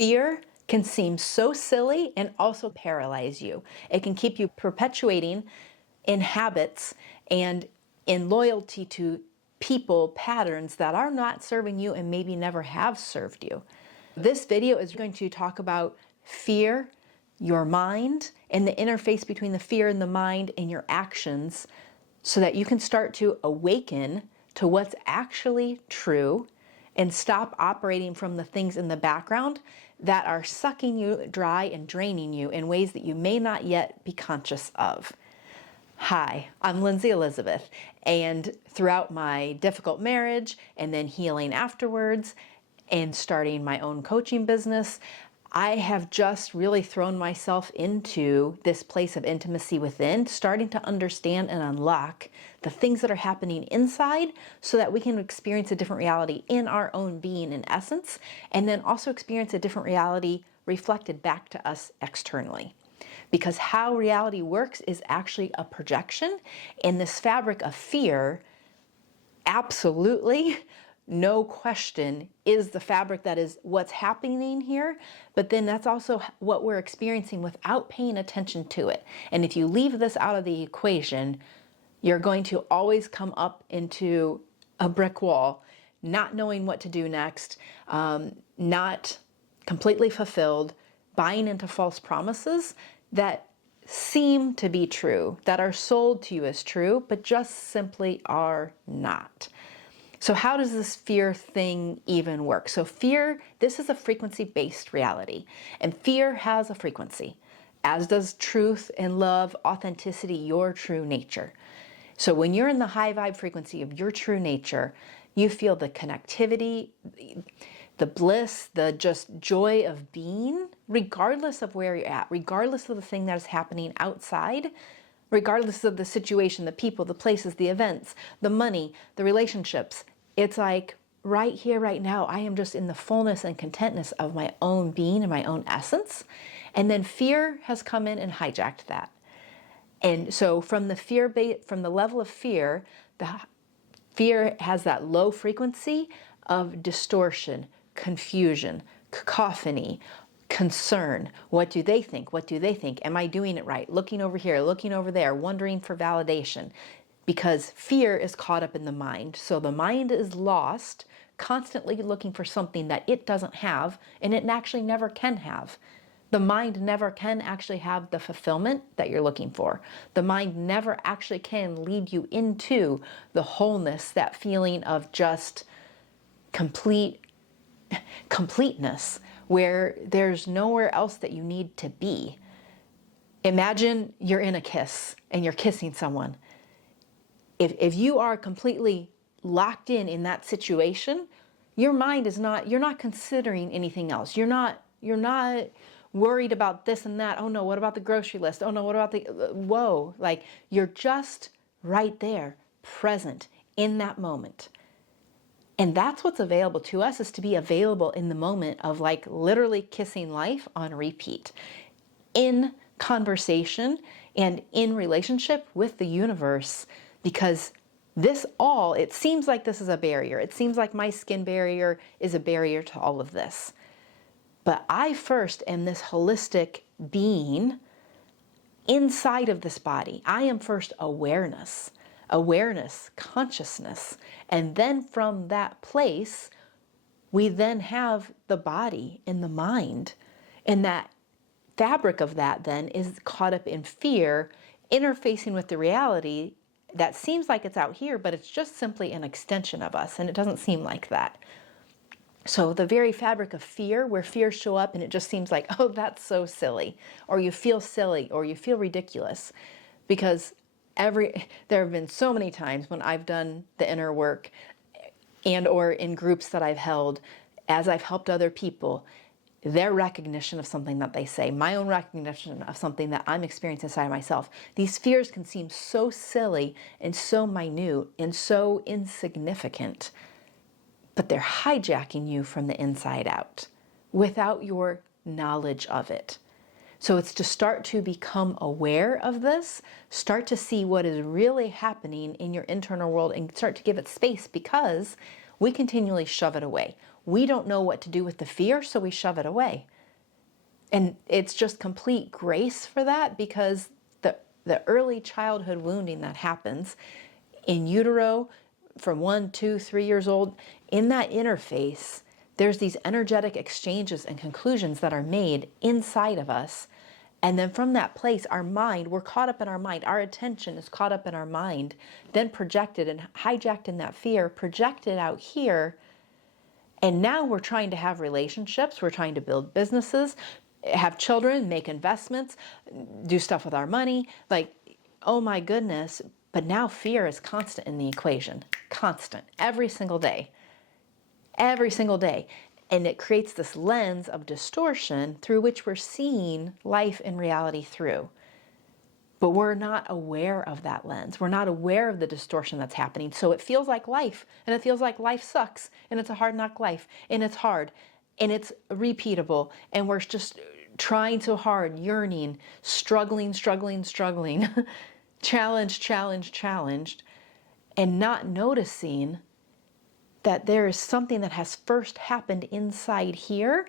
Fear can seem so silly and also paralyze you. It can keep you perpetuating in habits and in loyalty to people, patterns that are not serving you and maybe never have served you. This video is going to talk about fear, your mind, and the interface between the fear and the mind and your actions so that you can start to awaken to what's actually true and stop operating from the things in the background that are sucking you dry and draining you in ways that you may not yet be conscious of. Hi, I'm Linzy Elizabeth, and throughout my difficult marriage and then healing afterwards and starting my own coaching business, I have just really thrown myself into this place of intimacy within, starting to understand and unlock the things that are happening inside so that we can experience a different reality in our own being and essence, and then also experience a different reality reflected back to us externally. Because how reality works is actually a projection, and this fabric of fear, absolutely, no question, is the fabric that is what's happening here, but then that's also what we're experiencing without paying attention to it. And if you leave this out of the equation, you're going to always come up into a brick wall, not knowing what to do next, not completely fulfilled, buying into false promises that seem to be true, that are sold to you as true, but just simply are not. So how does this fear thing even work? So fear, this is a frequency-based reality, and fear has a frequency, as does truth and love, authenticity, your true nature. So when you're in the high vibe frequency of your true nature, you feel the connectivity, the bliss, the just joy of being, regardless of where you're at, regardless of the thing that is happening outside, regardless of the situation, the people, the places, the events, the money, the relationships. It's like right here, right now, I am just in the fullness and contentness of my own being and my own essence. And then fear has come in and hijacked that. And so from the level of fear, the fear has that low frequency of distortion, confusion, cacophony, concern. What do they think? What do they think? Am I doing it right? Looking over here, looking over there, wondering for validation. Because fear is caught up in the mind. So the mind is lost, constantly looking for something that it doesn't have, and it actually never can have. The mind never can actually have the fulfillment that you're looking for. The mind never actually can lead you into the wholeness, that feeling of just completeness, where there's nowhere else that you need to be. Imagine you're in a kiss and you're kissing someone. If you are completely locked in that situation, your mind is not, you're not considering anything else. You're not worried about this and that. Oh no, what about the grocery list? Oh no, what about the, whoa. Like you're just right there, present in that moment. And that's what's available to us, is to be available in the moment of like literally kissing life on repeat, in conversation and in relationship with the universe. Because this all, it seems like this is a barrier. It seems like my skin barrier is a barrier to all of this. But I first am this holistic being inside of this body. I am first awareness, consciousness. And then from that place, we then have the body and the mind. And that fabric of that then is caught up in fear, interfacing with the reality that seems like it's out here, but it's just simply an extension of us, and it doesn't seem like that. So the very fabric of fear, where fears show up and it just seems like, oh, that's so silly, or you feel silly, or you feel ridiculous, because there have been so many times when I've done the inner work and or in groups that I've held, as I've helped other people, their recognition of something that they say, my own recognition of something that I'm experiencing inside myself. These fears can seem so silly and so minute and so insignificant, but they're hijacking you from the inside out without your knowledge of it. So it's to start to become aware of this, start to see what is really happening in your internal world and start to give it space, because we continually shove it away. we don't know what to do with the fear, so we shove it away. And it's just complete grace for that, because the early childhood wounding that happens in utero from 1, 2, 3 years old, in that interface, there's these energetic exchanges and conclusions that are made inside of us. And then from that place, our mind, we're caught up in our mind. Our attention is caught up in our mind, then projected and hijacked in that fear, projected out here. And now we're trying to have relationships. We're trying to build businesses, have children, make investments, do stuff with our money. Like, oh my goodness. But now fear is constant in the equation. Constant. Every single day. Every single day. And it creates this lens of distortion through which we're seeing life and reality through. But we're not aware of that lens. We're not aware of the distortion that's happening. So it feels like life, and it feels like life sucks, and it's a hard knock life, and it's hard, and it's repeatable, and we're just trying so hard, yearning, struggling, challenged, and not noticing that there is something that has first happened inside here,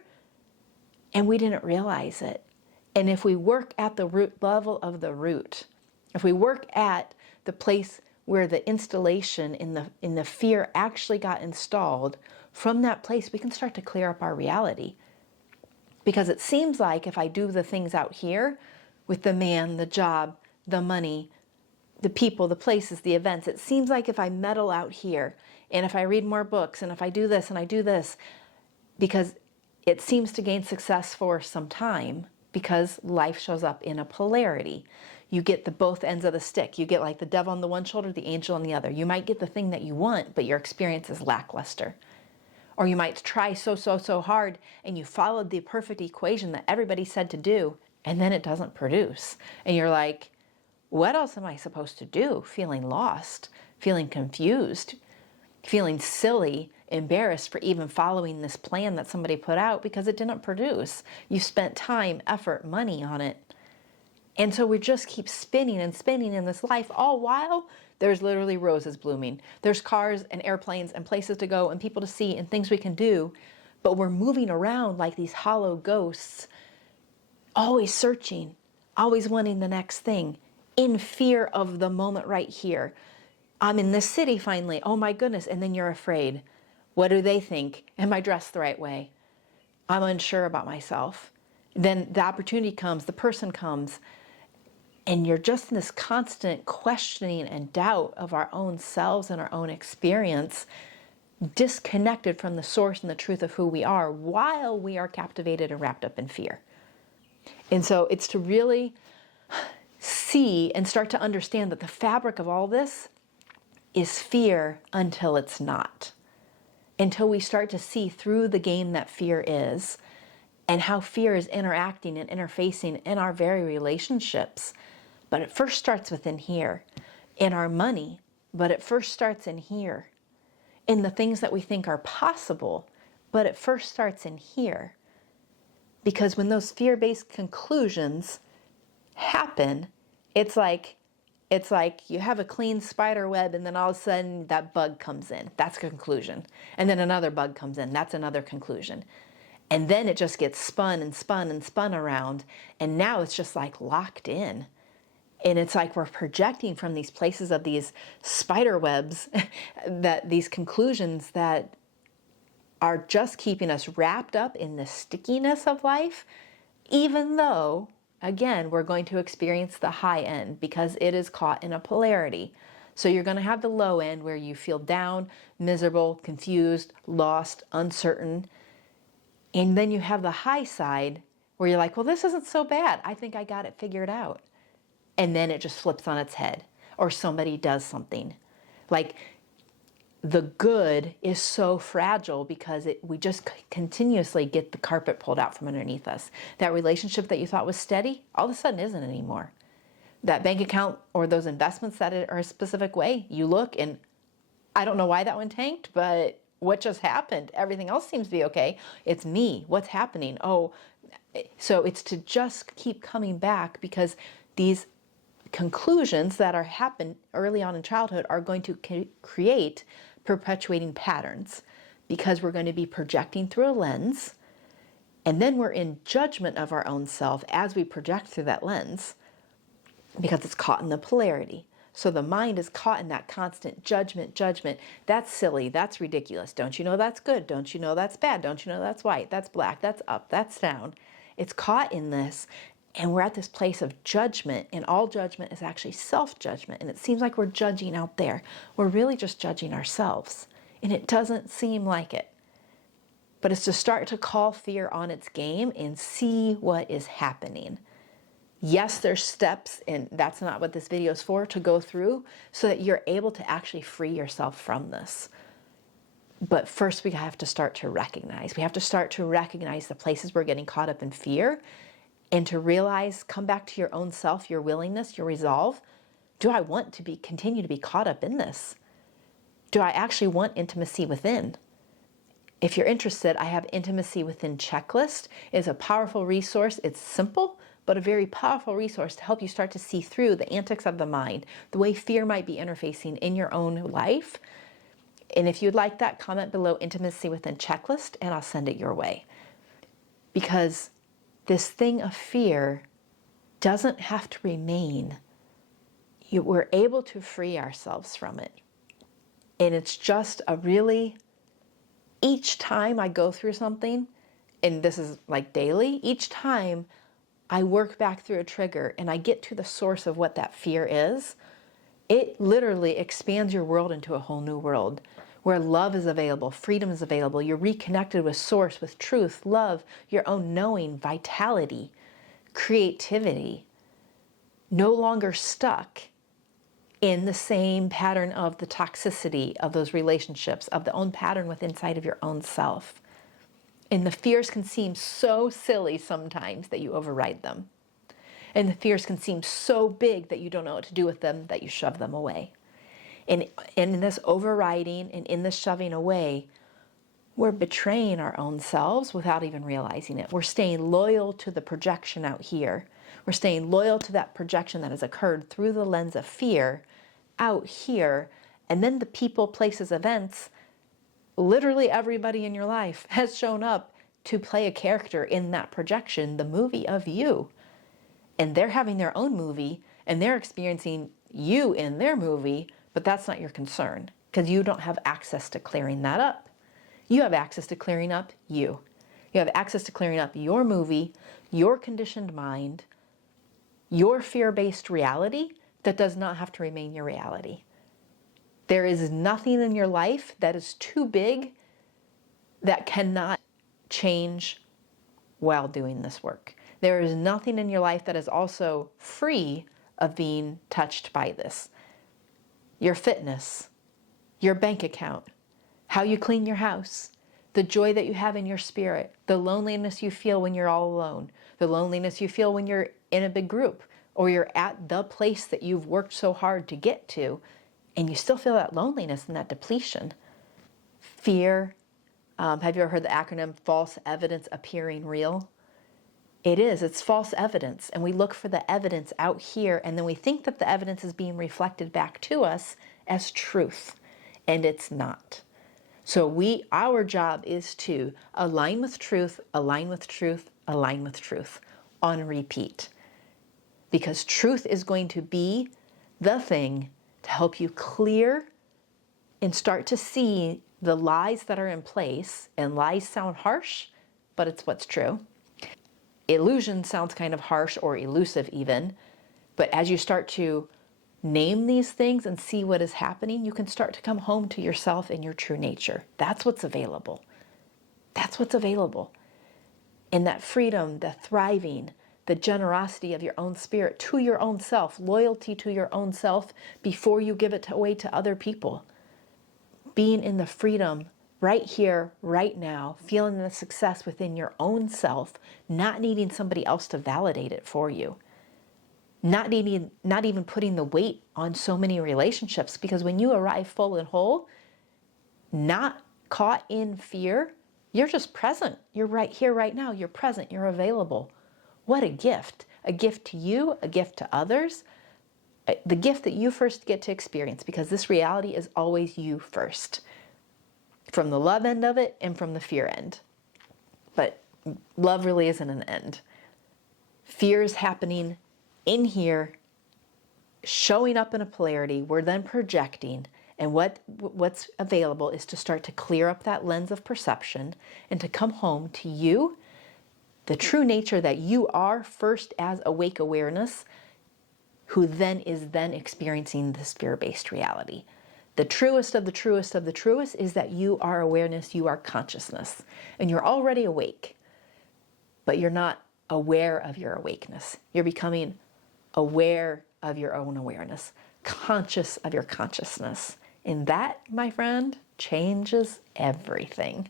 and we didn't realize it. And if we work at the root level of the root, if we work at the place where the installation in the fear actually got installed, from that place we can start to clear up our reality. Because it seems like if I do the things out here with the man, the job, the money, the people, the places, the events, it seems like if I meddle out here, and if I read more books, and if I do this and I do this, because it seems to gain success for some time, because life shows up in a polarity. You get the both ends of the stick. You get like the devil on the one shoulder, the angel on the other. You might get the thing that you want, but your experience is lackluster. Or you might try so hard, and you followed the perfect equation that everybody said to do, and then it doesn't produce. And you're like, what else am I supposed to do? Feeling lost, feeling confused, feeling silly, embarrassed for even following this plan that somebody put out because it didn't produce. You spent time, effort, money on it. And so we just keep spinning and spinning in this life, all while there's literally roses blooming. There's cars and airplanes and places to go and people to see and things we can do, but we're moving around like these hollow ghosts, always searching, always wanting the next thing, in fear of the moment right here. I'm in this city finally, oh my goodness, and then you're afraid. What do they think? Am I dressed the right way? I'm unsure about myself. Then the opportunity comes, the person comes, and you're just in this constant questioning and doubt of our own selves and our own experience, disconnected from the source and the truth of who we are while we are captivated and wrapped up in fear. And so it's to really see and start to understand that the fabric of all this is fear until it's not. Until we start to see through the game that fear is, and how fear is interacting and interfacing in our very relationships. But it first starts within here, in our money, but it first starts in here, in the things that we think are possible, but it first starts in here. Because when those fear-based conclusions happen, it's like you have a clean spider web, and then all of a sudden that bug comes in. That's a conclusion. And then another bug comes in. That's another conclusion. And then it just gets spun and spun and spun around. And now it's just like locked in. And it's like we're projecting from these places of these spider webs, that these conclusions that are just keeping us wrapped up in the stickiness of life, even though, again, we're going to experience the high end because it is caught in a polarity. So you're going to have the low end where you feel down, miserable, confused, lost, uncertain. And then you have the high side where you're like, well, this isn't so bad. I think I got it figured out. And then it just flips on its head, or somebody does something. Like, the good is so fragile because we just continuously get the carpet pulled out from underneath us. That relationship that you thought was steady, all of a sudden isn't anymore. That bank account or those investments that are a specific way, you look and I don't know why that one tanked, but what just happened? Everything else seems to be okay. It's me. What's happening? Oh, so it's to just keep coming back, because these conclusions that are happen early on in childhood are going to create perpetuating patterns, because we're going to be projecting through a lens, and then we're in judgment of our own self as we project through that lens because it's caught in the polarity. So the mind is caught in that constant judgment. That's silly. That's ridiculous. Don't you know that's good? Don't you know that's bad? Don't you know that's white? That's black. That's up. That's down. It's caught in this, and we're at this place of judgment, and all judgment is actually self-judgment. And it seems like we're judging out there. We're really just judging ourselves, and it doesn't seem like it. But it's to start to call fear on its game and see what is happening. Yes, there's steps, and that's not what this video is for, to go through so that you're able to actually free yourself from this. But first we have to start to recognize. We have to start to recognize the places we're getting caught up in fear, and to realize, come back to your own self, your willingness, your resolve. Do I want to continue to be caught up in this? Do I actually want intimacy within? If you're interested, I have Intimacy Within Checklist. It's a powerful resource. It's simple, but a very powerful resource to help you start to see through the antics of the mind, the way fear might be interfacing in your own life. And if you'd like that, comment below Intimacy Within Checklist, and I'll send it your way. Because this thing of fear doesn't have to remain. We're able to free ourselves from it. And it's just a really, each time I go through something, and this is like daily, each time I work back through a trigger and I get to the source of what that fear is, it literally expands your world into a whole new world where love is available, freedom is available, you're reconnected with source, with truth, love, your own knowing, vitality, creativity, no longer stuck in the same pattern of the toxicity of those relationships, of the own pattern within inside of your own self. And the fears can seem so silly sometimes that you override them. And the fears can seem so big that you don't know what to do with them, that you shove them away. And in this overriding and in this shoving away, we're betraying our own selves without even realizing it. We're staying loyal to the projection out here. We're staying loyal to that projection that has occurred through the lens of fear out here. And then the people, places, events, literally everybody in your life has shown up to play a character in that projection, the movie of you. And they're having their own movie, and they're experiencing you in their movie, but that's not your concern, because you don't have access to clearing that up. You have access to clearing up you. You have access to clearing up your movie, your conditioned mind, your fear-based reality that does not have to remain your reality. There is nothing in your life that is too big that cannot change while doing this work. There is nothing in your life that is also free of being touched by this. Your fitness, your bank account, how you clean your house, the joy that you have in your spirit, the loneliness you feel when you're all alone, the loneliness you feel when you're in a big group, or you're at the place that you've worked so hard to get to, and you still feel that loneliness and that depletion. Fear. Have you ever heard the acronym false evidence appearing real? It is. It's false evidence. And we look for the evidence out here, and then we think that the evidence is being reflected back to us as truth. And it's not. So our job is to align with truth, align with truth, align with truth on repeat. Because truth is going to be the thing to help you clear and start to see the lies that are in place. And lies sound harsh, but it's what's true. Illusion sounds kind of harsh or elusive even, but as you start to name these things and see what is happening, you can start to come home to yourself and your true nature. That's what's available. That's what's available. And that freedom, the thriving, the generosity of your own spirit to your own self, loyalty to your own self before you give it away to other people. Being in the freedom right here, right now, feeling the success within your own self, not needing somebody else to validate it for you. Not even putting the weight on so many relationships, because when you arrive full and whole, not caught in fear, you're just present. You're right here, right now. You're present. You're available. What a gift. A gift to you, a gift to others. The gift that you first get to experience, because this reality is always you first. from the love end of it and from the fear end. But love really isn't an end. Fear is happening in here, showing up in a polarity. We're then projecting, and what's available is to start to clear up that lens of perception and to come home to you, the true nature that you are first as awake awareness, who then is then experiencing this fear-based reality. The truest of the truest of the truest is that you are awareness, you are consciousness, and you're already awake, but you're not aware of your awakeness. You're becoming aware of your own awareness, conscious of your consciousness. And that, my friend, changes everything.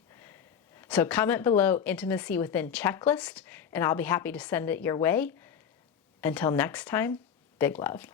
So comment below intimacy within checklist, and I'll be happy to send it your way. Until next time, big love.